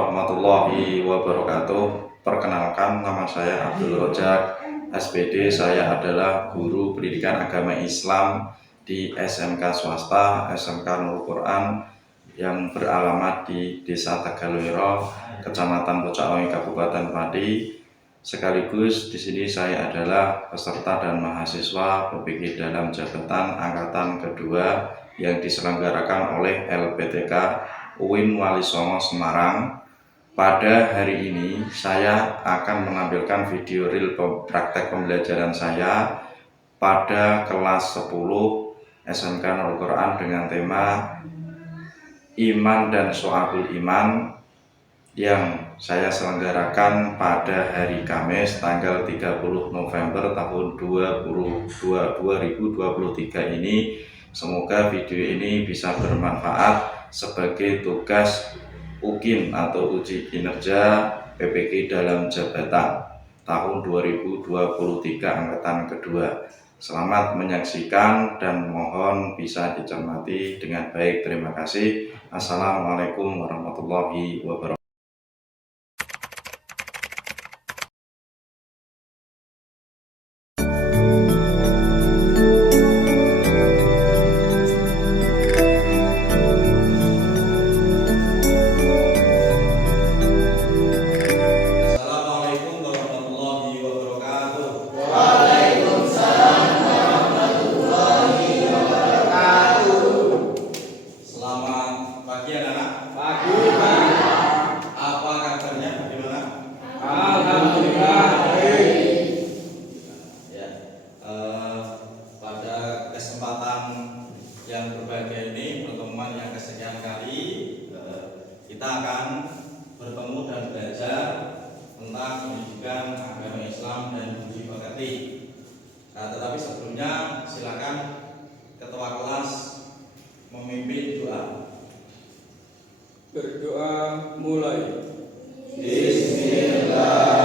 warahmatullahi wabarakatuh. Perkenalkan, nama saya Abdul Rojak, SPD. Saya adalah guru pendidikan agama Islam di SMK swasta, SMK Nurul Quran yang beralamat di Desa Tegalwiro, Kecamatan Pocakoy, Kabupaten Pati. Sekaligus di sini saya adalah peserta dan mahasiswa PPG dalam jabatan angkatan kedua yang diselenggarakan oleh LPTK UIN Wali Songo Semarang. Pada hari ini saya akan menampilkan video real praktek pembelajaran saya pada kelas 10 SMK Nurul Quran dengan tema Iman dan So'abul Iman yang saya selenggarakan pada hari Kamis tanggal 30 November tahun 2023 ini. Semoga video ini bisa bermanfaat sebagai tugas UKIN atau uji kinerja PPG dalam jabatan tahun 2023 angkatan kedua. Selamat menyaksikan dan mohon bisa dicermati dengan baik. Terima kasih. Assalamualaikum warahmatullahi wabarakatuh. Yang berbahagia ini, pertemuan yang kesekian kali, kita akan bertemu dan belajar tentang pendidikan agama Islam dan budi pekerti. Tetapi sebelumnya silakan ketua kelas memimpin doa. Berdoa mulai. Bismillah.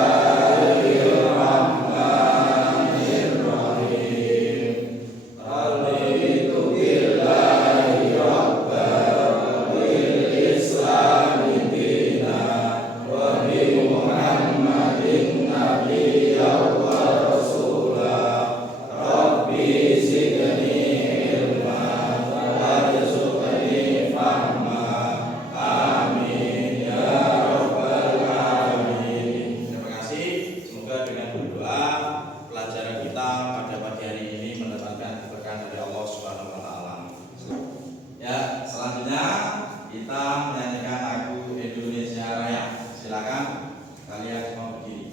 Kita menyanyikan lagu Indonesia Raya. Silakan kalian semua berdiri.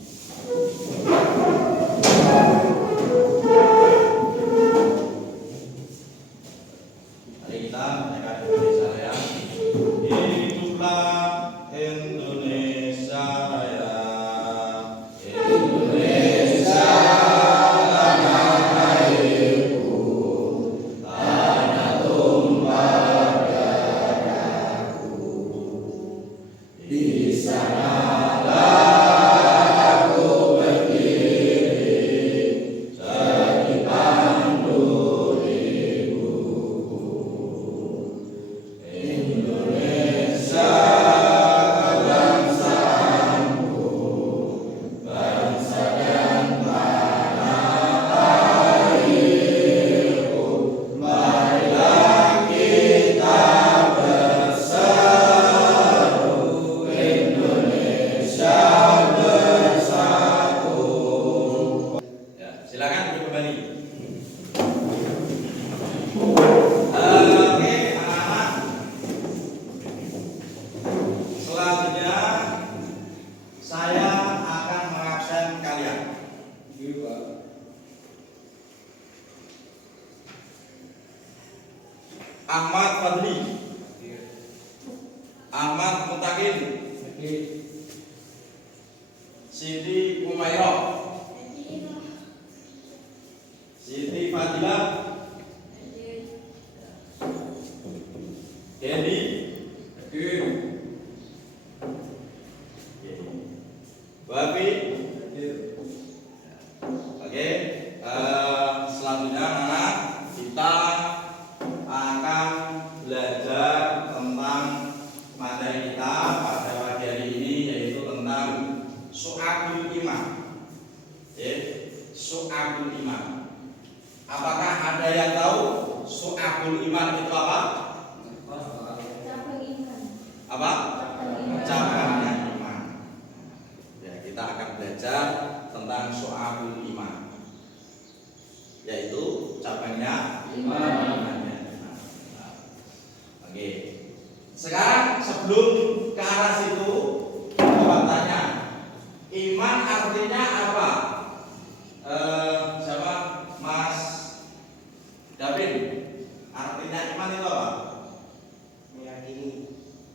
Mari kita menyanyikan Indonesia Raya. Hiduplah Indonesia Raya. Indonesia tanah airku, tanah tumpah. Di sanalah aku berdiri, jadi pandu ibuku. Indonesia bangsaku, bangsa dan tanah airku. Marilah kita Ahmad Fadli, Ahmad Mutakin, Siti Umairah, Siti Fadilah, Dedi, Babi. Oke, selanjutnya anak kita akan belajar tentang materi kita pada pagi hari ini. Syu'abul iman. Apakah ada yang tahu Syu'abul iman itu apa? Apa? Cabangnya iman. Ya, kita akan belajar tentang Syu'abul iman, yaitu cabangnya iman. Oke. Sekarang sebelum ke arah situ, coba tanya, iman artinya apa? Siapa? Mas David. Artinya iman itu apa? Meyakini.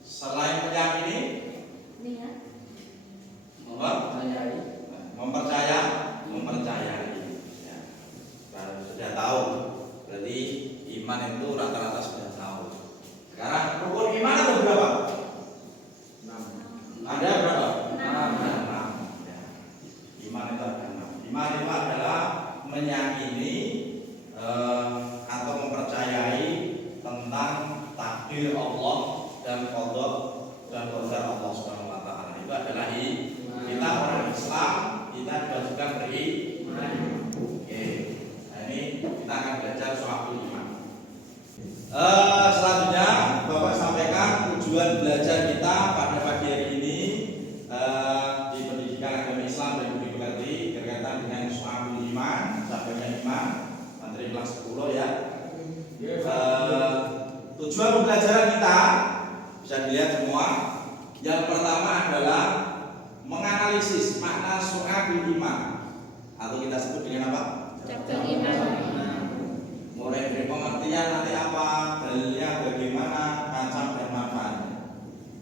Selain meyakini, mempercayai. Ya. Kalau sudah tahu, berarti iman itu rata-rata sudah tahu. Sekarang rukun iman ada berapa? 6. Ada berapa? 6. Ya. Iman itu ada 6. Iman itu adalah meyakini atau mempercayai tentang takdir Allah dan qada dan qadar Allah Subhanahu wa taala. Itu adalah kita orang Islam, kita diwajibkan beriman. Oke. Nah, ini kita akan belajar soal iman. Selanjutnya Bapak sampaikan tujuan belajar kita pada pagi hari ini di pendidikan agama Islam dan budi pekerti berkaitan dengan soal iman, cabangnya iman, antri kelas 10 ya. Tujuan pembelajaran kita bisa dilihat semua. Yang pertama adalah menganalisis makna syu'abul iman, atau kita sebut dengan apa? Cabang iman. Mulai dari pengertian nanti apa, dalilnya bagaimana, macam dan manfaatnya.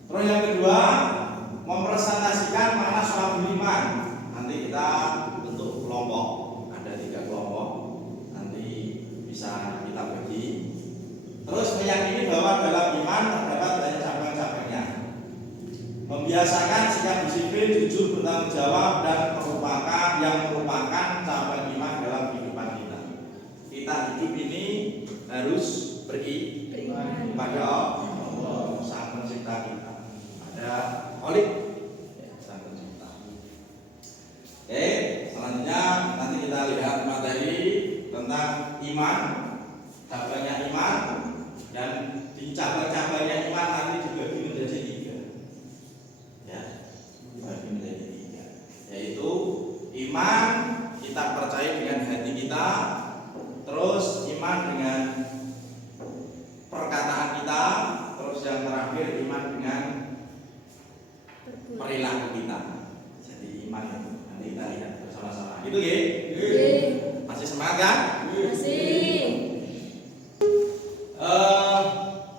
Terus yang kedua, mempresentasikan makna syu'abul iman. Nanti kita bentuk kelompok, ada 3 kelompok. Nanti bisa kita bagi. Terus meyakini bahwa dalam iman terdapat banyak cabang-cabangnya. Membiasakan sikap disiplin, jujur, bertanggung jawab dan merupakan cabang iman dalam kehidupan kita. Kita hidup ini harus beriman kepada Allah, Sang Pencipta kita. Ada Khalik, Sang Pencipta. Oke, selanjutnya nanti kita lihat materi tentang iman, cabangnya iman, dan di cabang-cabangnya iman nanti juga menjadi 3. Ya, dibagi menjadi 3. Yaitu iman kita percaya dengan hati kita, terus iman dengan perkataan kita, terus yang terakhir iman dengan perilaku kita. Jadi iman itu nanti kita lihat bersama-sama. Itu ya? Masih semangat kan? Masih.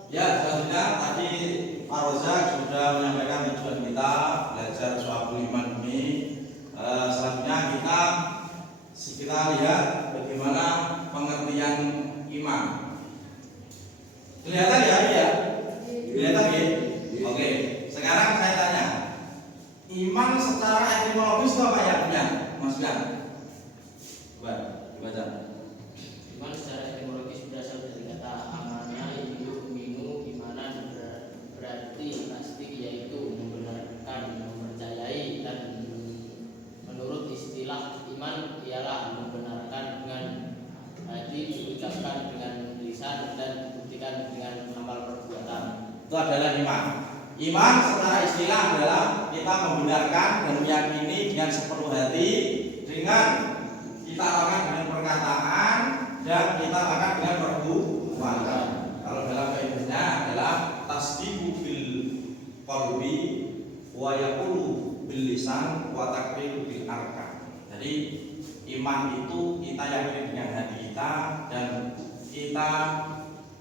Ya, selanjutnya tadi Pak Rozak sudah menyampaikan tujuan kita belajar syu'abul iman ini. Selanjutnya kita lihat bagaimana pengertian iman. Kelihatan ya? Ya. Kelihatan ya? Oke. Sekarang saya tanya, iman secara etimologis itu apa ya? Punya, Mas Gan? Coba dibaca. Iman secara etimologis berasal dari kata amana, yu'minu, imana, berarti pasti, yaitu membenarkan, mempercayai, dan menurut istilah iman ialah membenarkan dengan hati, diucapkan dengan lisan, dan dibuktikan dengan amal perbuatan. Itu adalah iman. Iman secara istilah adalah kita membenarkan dan meyakini dengan sepenuh hati, dengan kita lakukan dengan perkataan, dan kita lakukan dengan perbuatan. Kalau dalam kaidahnya adalah tasdiqu bil qalbi wa yaqulu bil lisan wa taqriru bil arkan. Jadi iman itu kita yakini dengan hati kita dan kita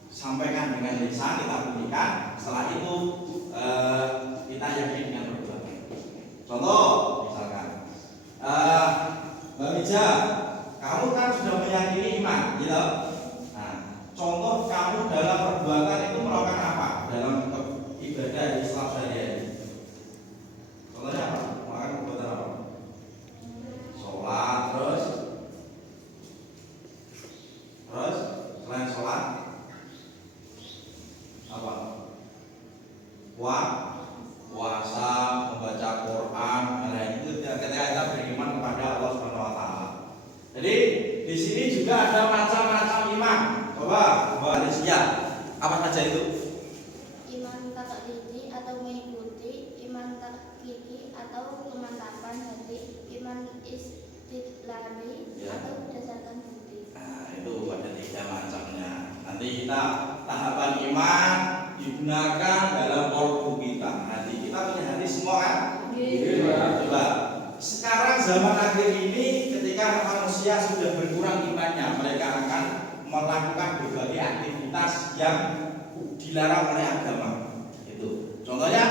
sampaikan dengan lisan, kita buktikan. Setelah itu kita yakini dengan perbuatan. Contoh misalkan Mbak Mija, kamu kan sudah meyakini iman, gitu. Nah, contoh kamu dalam perbuatan itu melakukan apa dalam ibadah Islam sehari-hari? Contohnya apa? Melakukan perbuatan apa? Sholat, terus selain sholat apa? Puasa, membaca Quran, itu ketika kita beriman kepada Allah Subhanahu wa taala. Jadi di sini juga ada macam-macam iman. Coba, Alicia, apa saja itu? Iman taklidi atau mengikuti, iman takkiki atau kemantapan hati, iman istidlali Ya. atau berdasarkan bukti. Nah, itu ada 3 macamnya. Nanti kita tahapan iman digunakan dalam kolbu kita. Hati kita punya hati semua kan? Coba. Sekarang zaman akhir ini ketika manusia sudah berkurang imannya, mereka akan melakukan berbagai aktivitas yang dilarang oleh agama. Itu. Contohnya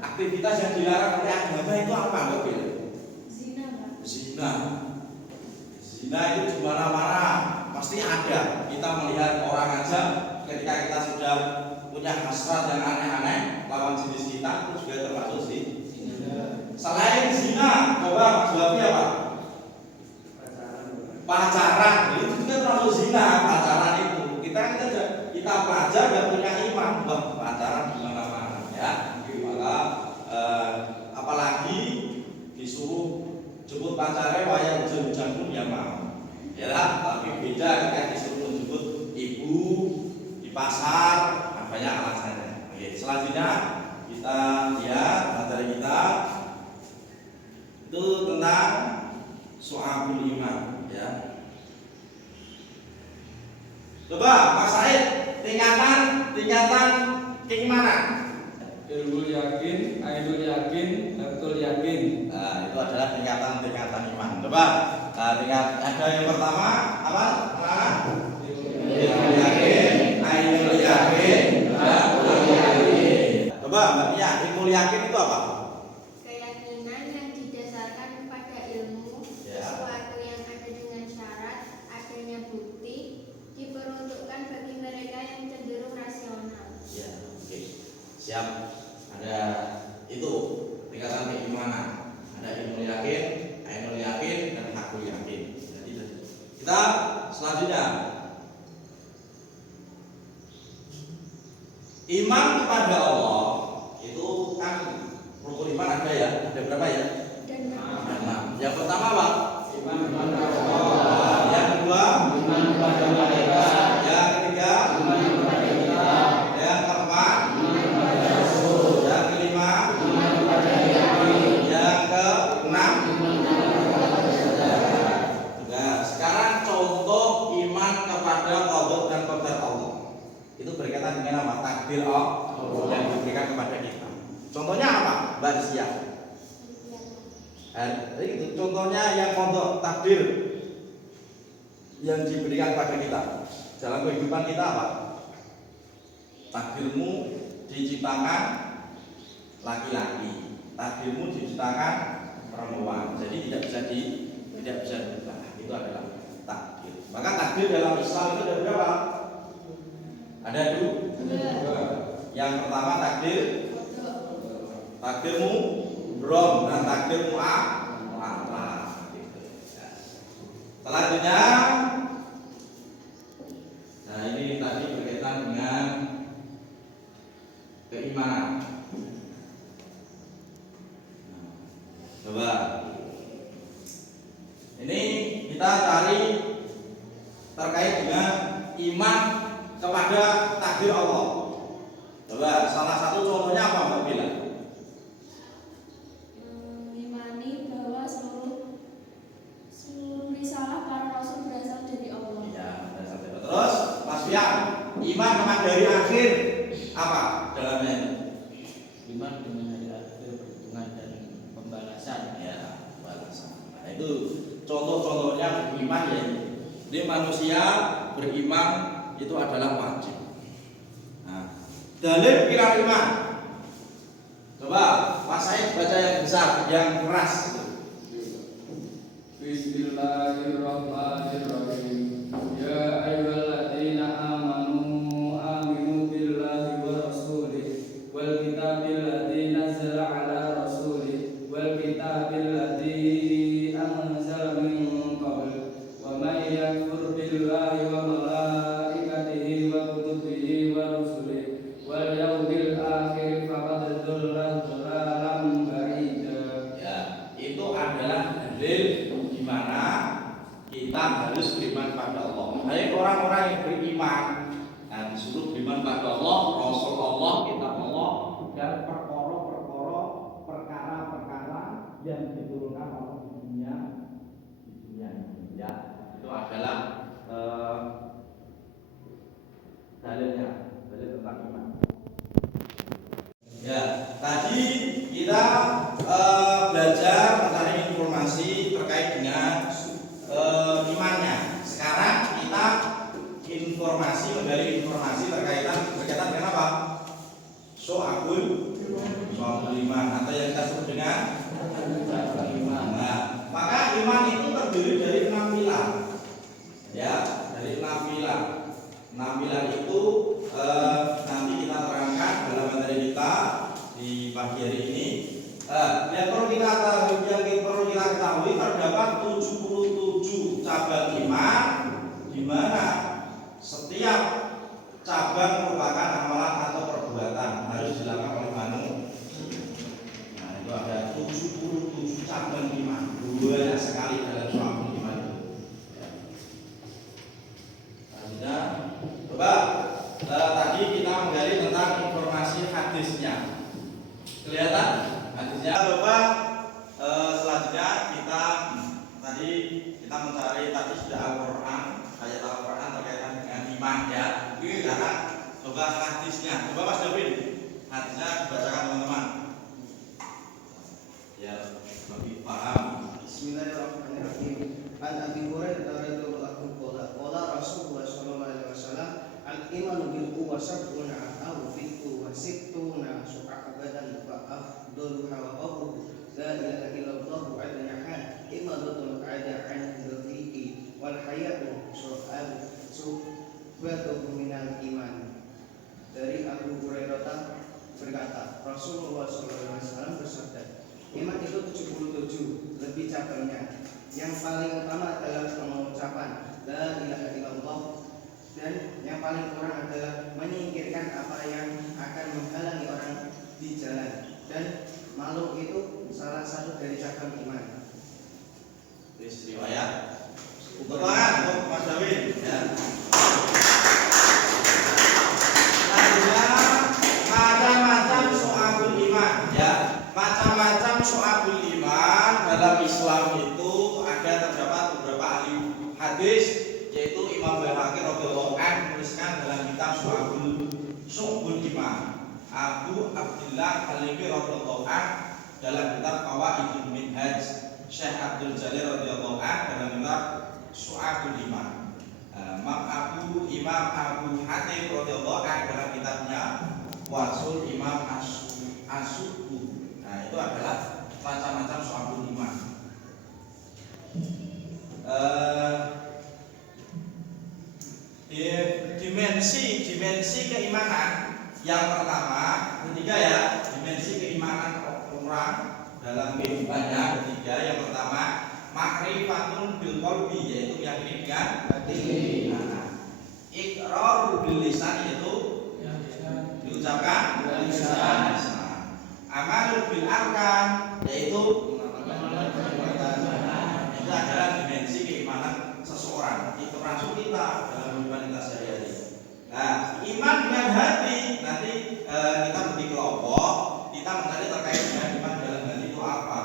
aktivitas yang dilarang oleh agama itu apa, Mbak Bil? Zina, Pak. Zina. Zina itu di mana-mana pasti ada. Kita melihat orang aja ketika kita sudah punya hasrat yang aneh-aneh lawan jenis kita, itu juga termasuk zina. Selain zina, coba Mas Babi apa? Pacaran. Itu juga termasuk zina. Pacaran itu kita pelajar dan punya iman. Wah, pacaran di mana-mana ya. Maka apalagi disuruh jemput pacarnya wayang hujan-hujan pun ya mau. Ya lah, tapi beda ketika disuruh menjemput ibu di pasar, banyak alasannya. Oke, selanjutnya kita lihat materi kita itu tentang Syu'abul Iman ya. Coba Mas Said, tingkatan keimanan. Ilmu yakin, ainul yakin, betul yakin. Nah, itu adalah tingkatan iman. Coba tingkat ada yang pertama apa? Ilmu yakin, ainul yakin, betul yakin. Coba Mbak Nia, ilmu yakin itu apa? Keyakinan yang didasarkan pada ilmu, Ya. sesuatu yang ada dengan syarat adanya bukti, diperuntukkan bagi mereka yang cenderung rasional. Ya, oke. Siap. Ada itu tingkatan keimanan. Ada ilmu yakin, ainul yakin, dan hakul yakin. Jadi kita selanjutnya iman kepada Allah itu kan rukun iman ada ya, ada berapa ya? Dan Ada 6. Yang pertama apa? Iman kepada Allah, Yang kedua, iman kepada malaikat, yang ketiga, iman kepada kitab, yang keempat, iman kepada Rasul, yang kelima, iman kepada yakin, yang keenam. iman kepada sejarah. Nah, sekarang contoh iman kepada qada dan qadar Allah. Itu berkaitan dengan apa? Takdir Allah yang diberikan kepada kita. Contohnya apa? Mbak Sia. Itu contohnya yang qada takdir yang diberikan kepada kita. Dalam kehidupan kita apa? Takdirmu diciptakan laki-laki, takdirmu diciptakan perempuan. Jadi tidak bisa berubah. Itu adalah takdir. Maka takdir dalam Islam itu ada berapa? Ada 2. Yang pertama takdirmu rom dan takdirmu apa? Gitu. Selanjutnya, nah ini tadi berkaitan dengan keimanan. Coba ini kita cari terkait dengan iman kepada takdir Allah. Coba salah satu contohnya apa Mbak Bila? mengimani bahwa seluruh risalah para rasul berasal dari Allah. Iya, terus Mas Fian, iman kepada hari akhir apa dalamnya itu? Iman dengan hari akhir, perhitungan dan pembalasan. Ya, balasan. Nah, itu contoh-contohnya beriman ya. Jadi manusia beriman itu adalah wajib. Nah, dalil pilar iman. Coba Mas Said baca yang besar, yang keras itu. Bismillahirrahmanirrahim. Ya ayyuhalladzina amanu aminu billahi wa rasulih wal kitabil ladzi nazzala ala rasulih wal kitabil ladzi anzala min qabl wa may yakfur billahi wa malaikatihi wa kutubihi wa rusulihi wal yawmil akhir faqad dhalla dhalalan ba'ida. Ya, itu adalah dalil di mana kita kita harus beriman pada Allah. Baik orang-orang yang beriman dan disuruh beriman pada Allah, Rasul Allah, kitab Allah, dan perkara-perkara yang diturunkan oleh di dunia ini. Ya, itu adalah dalil tentang iman. Ya, tadi kita belajar tentang informasi terkait dengan imannya. Sekarang kita menggali informasi berkaitan dengan apa? So'abul iman atau yang kita sebut dengan iman. Nah, maka iman itu terdiri dari 6 pilar. Ya, dari 6 pilar. 6 pilar itu nanti kita terangkan dalam materi kita di pagi hari ini. Yang perlu kita ketahui terdapat 77 cabang iman, di mana setiap cabang merupakan amalan atau perbuatan harus dilakukan oleh manusia. Nah, itu ada 77 cabang iman, banyak sekali dalam suatu iman itu. Selanjutnya, coba tadi kita menggali tentang informasi hadisnya. Kelihatan hadisnya? Coba selanjutnya kita mencari tadi sudah Al-Quran, ayat Al-Quran terkaitan dengan iman ya. Karena coba hadisnya, coba Mas David, hadisnya dibacakan teman-teman. Ya, lebih paham. Bismillahirrahmanirrahim. An Abi Hurairah radhiyallahu anhu qala Rasulullah sallallahu alaihi wasallam al-imanu bil quwwah sab'una aw fittu wa sittuna syu'abatan wa afdaluha wa qawluhu la ilaha illallah wa adnaha imadatul ada an dhikri wal hayatu subhatu minal iman. Dari Abu Hurairah berkata, Rasulullah sallallahu alaihi wasallam bersabda, iman itu 77 lebih cabangnya. Yang paling utama adalah pengucapan la ilaha illallah, dan yang paling kurang adalah menyingkirkan apa yang akan menghalangi orang di jalan, dan malu itu salah satu dari cabang iman. Riwayat untuk Mas Dawin ya. Macam-macam so'abul iman ya. Macam-macam so'abul iman dalam Islam itu terdapat beberapa ahli hadis, yaitu Imam Baihaqi radhiyallahu anhu menuliskan dalam kitab Syu'abul Iman. Abu Abdullah Al-Halibi radhiyallahu anhu dalam kitab Qawaidul Minhaj. Syekh Abdul Jalil radhiyallahu anhu dalam kitab Syu'abul Iman. Imam Abu Hatim radhiyallahu anhu dalam kitabnya Wasul Imam As-Subu. Nah, itu adalah macam-macam Syu'abul Iman. Dimensi keimanan yang pertama, ketiga ya, dimensi keimanan orang dalam kehidupannya. Ketiga, yang pertama ma'rifatun bil qalbi, yaitu meyakini dengan hati. Iqrar bil lisan, yaitu diucapkan dengan lisan. Amalul bil arkan, yaitu itu adalah dimensi keimanan seseorang. Itu termasuk kita dalam kehidupan kita sehari-hari. Nah, iman dengan hati nanti kita bagi kelompok, kita mencari terkait dengan iman dalam hati itu apa.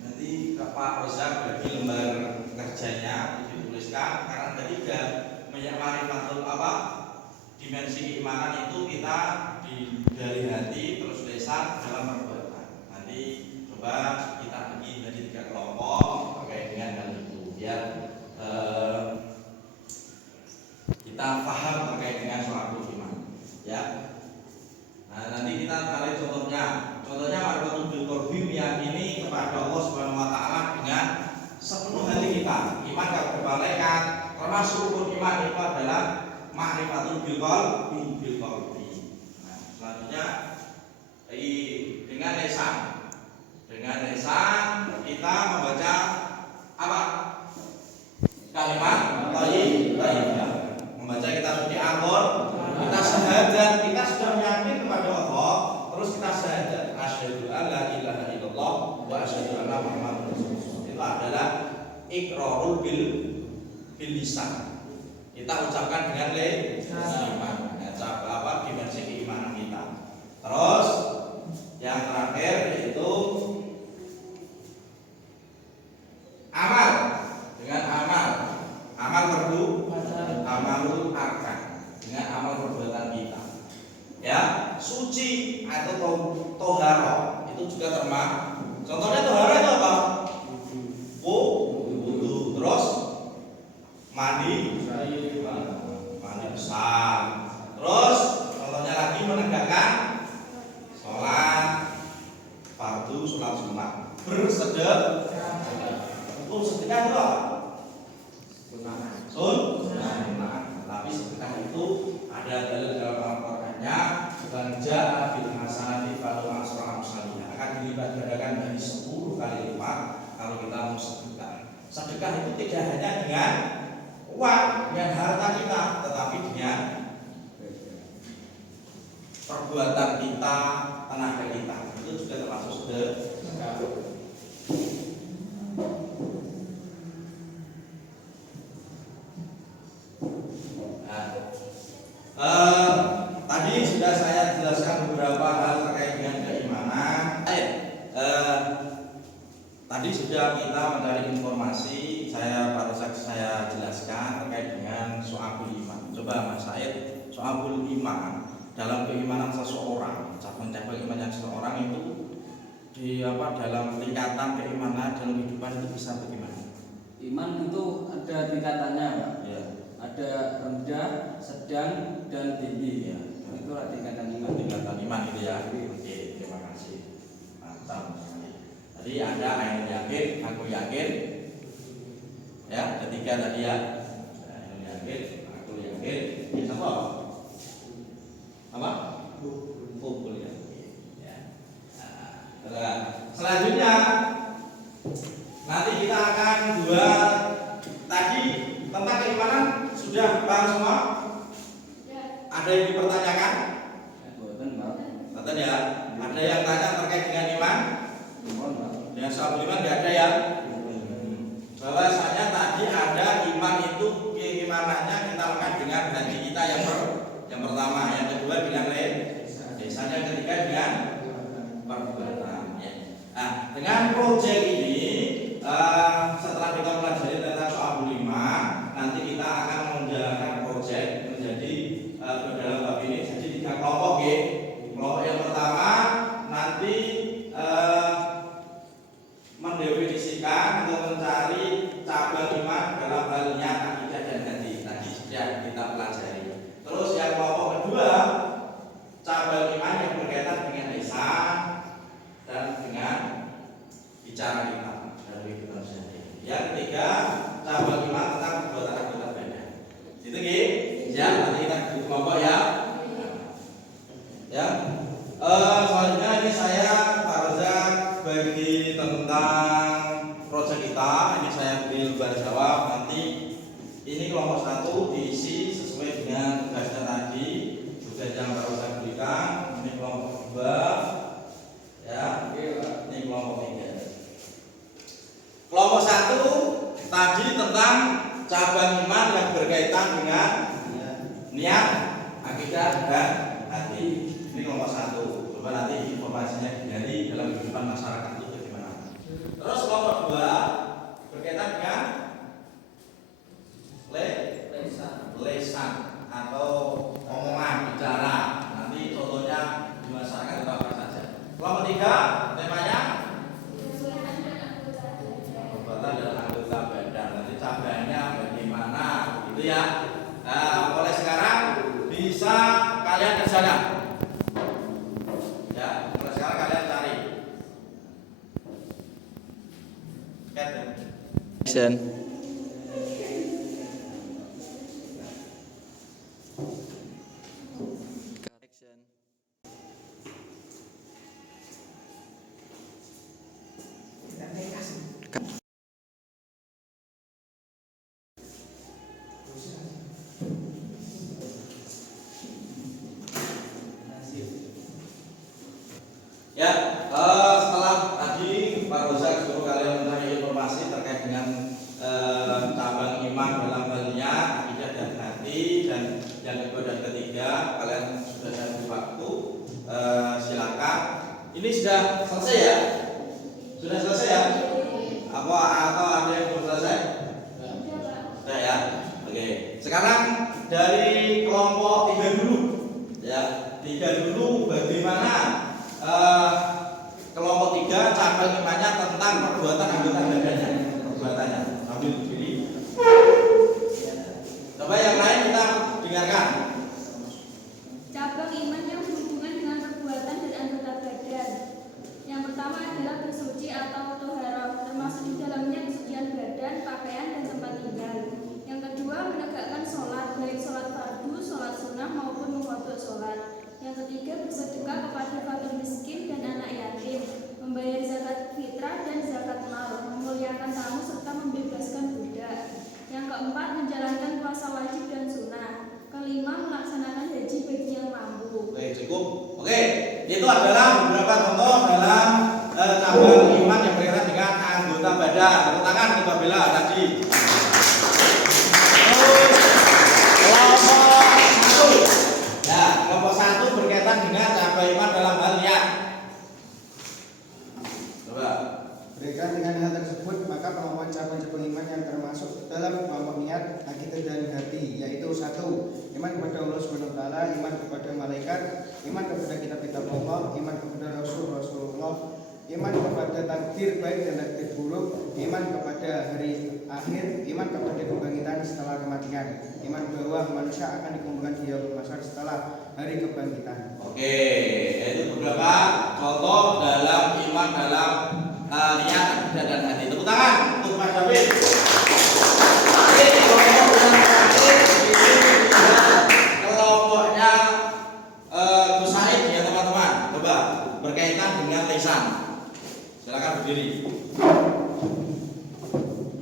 Nanti Pak Rozak bagi lembar kerjanya dituliskan karena ketiga ma'rifatul apa dimensi keimanan itu kita dari hati terus lisan dalam perbuatan. Nanti coba kita bagi menjadi 3 kelompok terkait dengan hal itu biar kita paham terkait dengan suatu iman ya. Nah, nanti kita cari contohnya ma'rifatul bil qalbi, meyakini kepada Allah Subhanahu wa taala dengan sepenuh hati kita. Iman kepada malaikat, termasuk rukun iman itu adalah ma'rifatul bil qalbi. Nah, selanjutnya dengan lisan. Dengan lisan kita membaca apa? Kalimat thayyibah. Membaca kita suci Al-Qur'an, kita syahadat, kita sudah yakin kepada Allah, terus kita syahadat asyhadu an la ilaha illallah wa asyhadu anna Muhammadar Rasulullah. Itu adalah iqrarul bil lisan. Kita ucapkan dengan lisan. Dimensi keimanan kita. Terus yang terakhir yaitu amal. Dengan amal amalul arkan, dengan amal perbuatan kita. Ya, suci atau toharo itu juga termasuk. Contohnya toharo itu apa? Wudu, terus mandi besar, terus contohnya lagi menegakkan sholat fardu, sholat sunat, bersedekah. Hukum sedekah itu apa? Sunnah. Tapi sedekah itu ada dalil dalam Al-Qur'annya, "Banja bil hasanati falahu asyru amsalihha." Akan dilipat gandakan dari 10 kali lipat kalau kita mau sedekah. Sedekah itu tidak hanya dengan uang, dengan harta kita, tetapi dengan perbuatan kita, tenaga kita. Itu juga termasuk sedekah. Tadi sudah saya jelaskan beberapa hal terkait dengan keimanan. Tadi sudah kita mencari informasi, saya jelaskan terkait dengan so'abul iman. Coba Mas Said, so'abul iman dalam keimanan seseorang, cabang-cabang iman seseorang itu dalam tingkatan keimanan dalam kehidupan itu bisa bagaimana? Iman itu ada tingkatannya, Pak. Ya. Ada rendah, sedang, dan tinggi. Ya. Itulah tingkatan iman. Tingkatan iman itu ya. Oke, terima kasih. Mantap sekali. Tadi ada ainul yakin, aku yakin. Ya, ketiga tadi ya. Ainul yakin, aku yakin. Ini apa? Apa? Hubul yakin. Ya. Nah, selanjutnya nanti kita akan buat tadi tentang keimanan sudah paham semua? Ada yang dipertanyakan? Betul ya. Ada yang tanya terkait dengan iman? Dengan soal iman tidak ada ya. Bahwasanya tadi ada iman itu keimanannya kita lakukan dengan hati kita yang pertama, yang kedua dengan lisan, yang ketiga dengan perbuatan. Ya. Nah, dengan proyek ini setelah kita pelajari tentang soal iman, nanti kita akan menjalankan proyek menjadi dalam bab ini jadi 3 kelompok ya. Kelompok yang pertama nanti mendefinisikan atau mencari cabang iman dalam halnya akidah dan hati. Tadi sudah kita pelajari. Terus yang kelompok kedua cabang iman yang berkaitan dengan lisan dan dengan bicara kita dari kita sendiri. Yang ketiga cabang iman tentang perbuatan anggota badan. Itu ya, nanti kita di kelompok ya. Ya. Selanjutnya ini saya Pak Rozak bagi tentang proyek kita. Ini saya beri lembar jawab. Nanti ini kelompok 1 diisi sesuai dengan tugasnya tadi, tugas yang Pak Rozak berikan. Ini kelompok 2 ya. Ini kelompok 3. Kelompok 1 tadi tentang cabang iman yang berkaitan dengan niat, akidah dan hati. Ini kelompok 1. Coba nanti informasinya dari dalam kehidupan masyarakat itu bagaimana. Terus kelompok 2 berkaitan dengan lesan atau omongan, bicara. Nanti contohnya di masyarakat itu apa saja. Kelompok 3 temanya perbuatan dan anggota badan. Nanti cabangnya bagaimana gitu ya. Nah, mulai sekarang bisa kalian kerjakan. Ya, mulai sekarang kalian cari. Action. Ya, setelah tadi Pak Rozak suruh kalian mencari informasi terkait dengan yang kedua dan ketiga kalian sudah saya beri waktu. Silakan. Ini sudah selesai ya? Sudah selesai ya? Apa atau ada yang belum selesai? Sudah ya? Oke. Sekarang dari kelompok 3 dulu. Ya, 3 dulu bagaimana kelompok 3 cabang imannya tentang perbuatan anggota badannya. Perbuatannya. Ambil diri. Coba yang lain kita dengarkan. Cabang iman yang berhubungan dengan perbuatan dan anggota badan. Yang pertama adalah bersuci atau toharoh, termasuk di dalamnya kesucian badan, pakaian, dan tempat tinggal. Yang kedua menegakkan sholat, baik sholat fardu, sholat sunnah maupun mengkodok sholat. Yang ketiga bersedekah kepada fakir miskin dan anak yatim, membayar zakat fitrah dan zakat mal, memuliakan tamu serta membebaskan budak. Yang keempat menjalankan puasa wajib dan sunnah. Kelima melaksanakan haji bagi yang mampu. Oke, cukup. Oke, itu adalah beberapa contoh dalam cabang iman yang berkaitan dengan anggota badan. Tepuk tangan untuk Bella tadi. Terus kelompok 1. Ya, kelompok 1 berkaitan dengan cabang iman dalam hal niat. Coba. Berkaitan dengan hal tersebut, maka kelompok cabang-cabang iman yang termasuk dalam kelompok niat, akidah dan hati, yaitu 1. Iman kepada Allah Subhanahu wa taala, iman kepada malaikat, iman kepada kitab-kitab Allah, iman kepada Rasulullah, iman kepada takdir baik dan takdir buruk, iman kepada hari akhir, iman kepada kebangkitan setelah kematian, iman bahwa manusia akan dikumpulkan di yaumul mahsyar setelah hari kebangkitan. Oke, itu beberapa contoh dalam iman dalam niat, akidah dan hati. Tepuk tangan untuk Mas David. Oke, kelompok yang terakhir ini kelompoknya Gus Said ya teman-teman. Coba berkaitan dengan lisan. Silakan berdiri.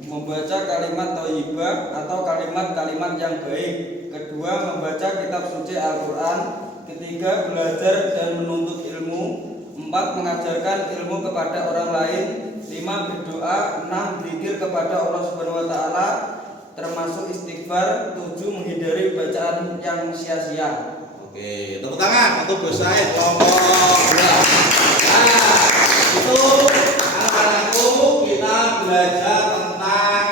Membaca kalimat thayyibah atau kalimat-kalimat yang baik. Kedua, membaca kitab suci Al-Quran. Ketiga, belajar dan menuntut ilmu. 4. Mengajarkan ilmu kepada orang lain. 5. Berdoa. 6. Zikir kepada Allah Subhanahu wa taala termasuk istighfar. 7. Menghindari bacaan yang sia-sia. Oke, tepuk tangan untuk Gus Said kelompok 2. Nah, itu anak-anakku kita belajar tentang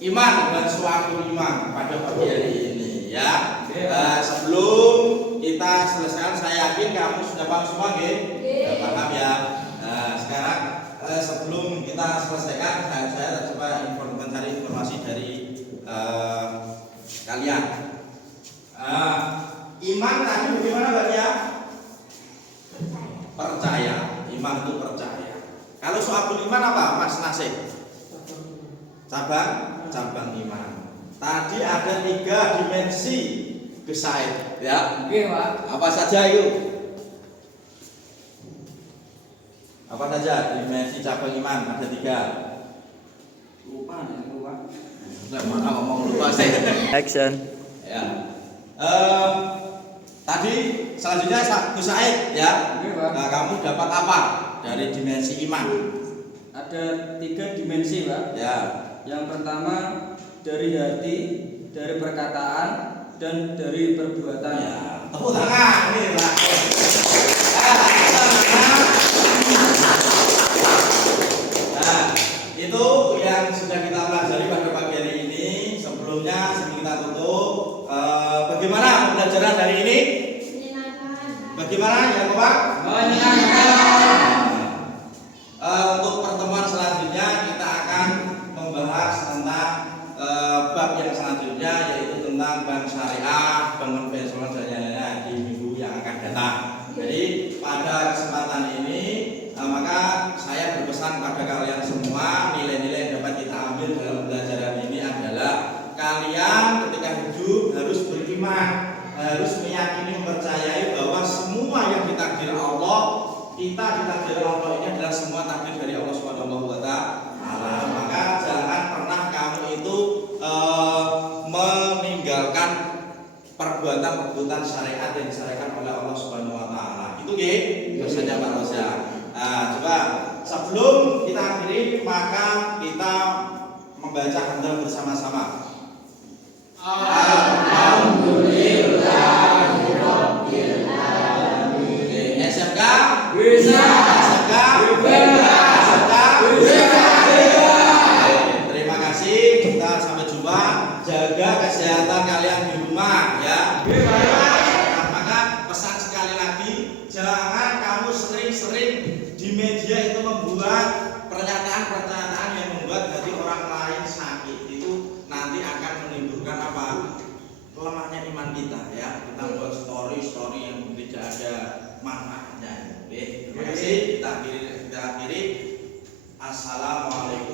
iman dan suatu iman pada pagi hari ini ya. Sebelum kita selesai, saya yakin kamu sudah paham semua, nggih? Sudah paham ya. Nah, sekarang sebelum kita selesaikan, saya coba mencari informasi dari kalian. Iman tadi bagaimana Mbak Tia? Percaya. Iman itu percaya. Kalau soal iman apa Mas Nasib? Cabang iman. Tadi ada 3 dimensi Said ya. Oke, Pak. Apa saja itu? Apa saja dimensi cabang iman? Ada 3. Lupa ya, lupa. Enggak mana ngomong lupa sih. Action. Ya. Tadi selanjutnya Gus Said ya. Oke, Pak. Nah, kamu dapat apa dari dimensi iman? Ada 3 dimensi, Pak. Ya. Yang pertama dari hati, dari perkataan, dan dari perbuatan. Ya. Tepuk tangan ini lah. Nah, itu yang sudah kita pelajari pada pagi hari ini. Sebelumnya sebelum kita tutup, bagaimana pembelajaran hari ini? Menyenangkan. Bagaimana ya Bapak? Menyenangkan. Untuk pertemuan selanjutnya kita akan membahas tentang bab yang selanjutnya, yaitu tentang bank syariah, bank konvensional dan lain-lain di minggu yang akan datang. Jadi pada kesempatan ini maka saya berpesan kepada kalian semua, nilai-nilai yang dapat kita ambil dalam pembelajaran ini adalah kalian ketika hidup harus beriman, harus meyakini, mempercayai bahwa semua yang ditakdir Allah, kita ditakdir Allah ini adalah semua takdir dari Allah Subhanahu wa taala. Maka jangan pernah kamu itu meninggalkan perbuatan-perbuatan syariat yang disyariatkan oleh Allah Subhanahu wa taala. Itu nggih, biasanya Pak Rosa. Nah, coba sebelum kita akhiri maka kita membaca hamdalah bersama-sama. SMK bisa. SMK bisa. Terima kasih. Kita sampai jumpa. Jaga kesehatan kalian di rumah ya. Nah, maka pesan sekali lagi, jangan kamu sering-sering di media itu membuat pernyataan-pernyataan yang membuat hati orang lain sakit. Itu nanti akan menimbulkan apa? Lemahnya iman kita ya. Kita buat story-story yang tidak ada manfaatnya. Oke, terima kasih. Kita akhiri. Assalamualaikum.